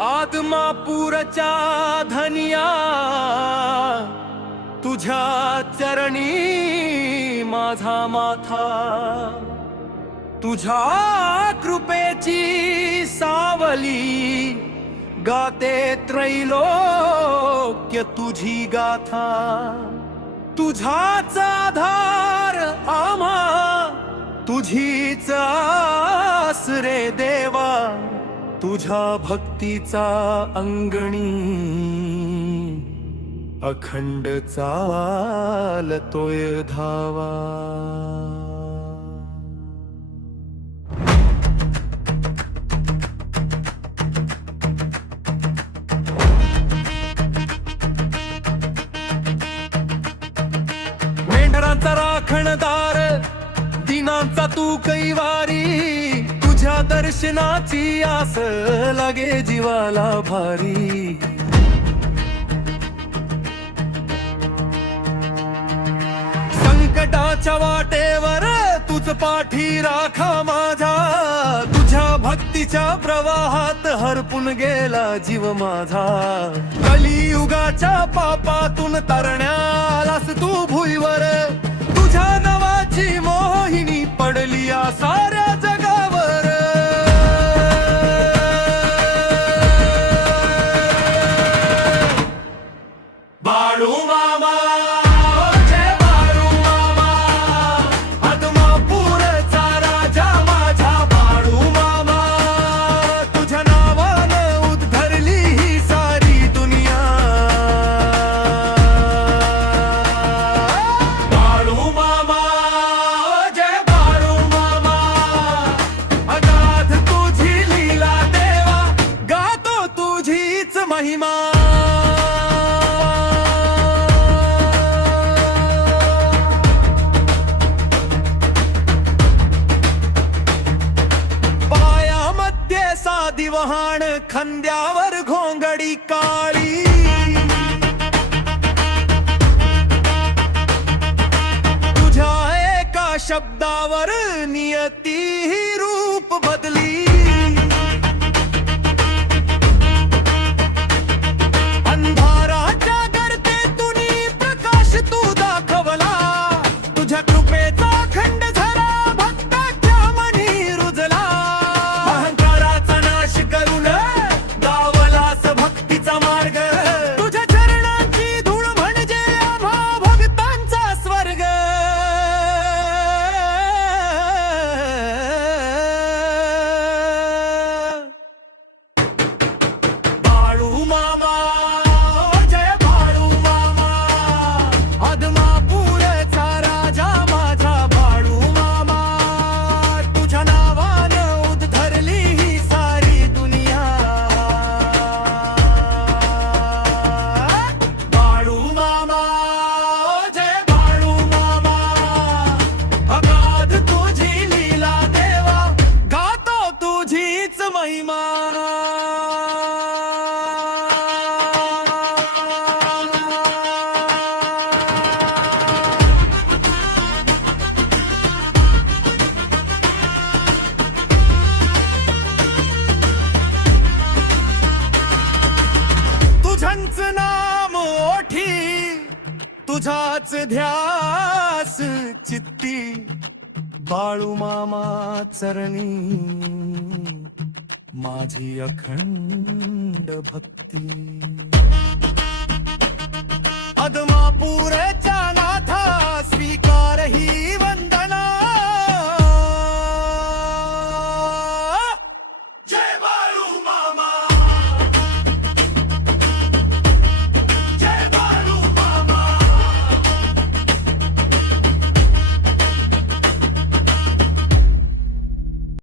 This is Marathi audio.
आदमापूरच्या धनिया तुझ्या चरणी माझा माथा, तुझ्या कृपेची सावली गाते त्रैलोक्य तुझी गाथा, तुझाच आधार आम्हा तुझीच आस रे देवा, तुझ्या भक्तीचा अंगणी अखंड चालतोय धावा। मेंढरांचा राखणदार दिनांचा तू कैवारी, तुझ्या दर्शनाची आस लागे जीवाला भारी। संकटाच्या वाटेवर तुझ पाठी राखा माझा, तुझ्या भक्तीच्या प्रवाहात हरपून गेला जीव माझा। कलियुगाच्या पापातून तरण्यालास तू भुईवर, तुझ्या नावाची मोहिनी पडली या साऱ्या जगावर। बाळू मामा जय बाळू मामा, आदमापूरचा राजा माझा बाळू मामा, तुझ्या नावानं उद्धरली ही सारी दुनिया। बाळू मामा जय बाळू मामा, अगाध तुझी लीला देवा, गातो तुझीच महिमा। साधी वहाण खांद्यावर घोंगडी काळी, तुझ्या एका शब्दावर नियती ही रूप बदली। अंधाराच्या गर्तेतून प्रकाश तू दाखवला, तुझ्या कृपेचा खंड झाला भक्ताच्या मनी रुजला। गावलास भक्तीचा मार्ग, तुझ्या चरणांची धूळ म्हणजे आम्हा भक्तांचा स्वर्ग। बाळू मामा जय बाळू मामा, आदमापूरचा राजा माझा बाळू मामा, तुझ्या नावानं उद्धरली ही सारी दुनिया। बाळू मामा जय बाळू मामा, अगाध तुझी लीला देवा, गातो तुझीच महिमा। तुझंच नाम ओठी, तुझाच ध्यास चित्ती, बाळू मामा चरणी माझी अखंड भक्ती। आदमापूरच्या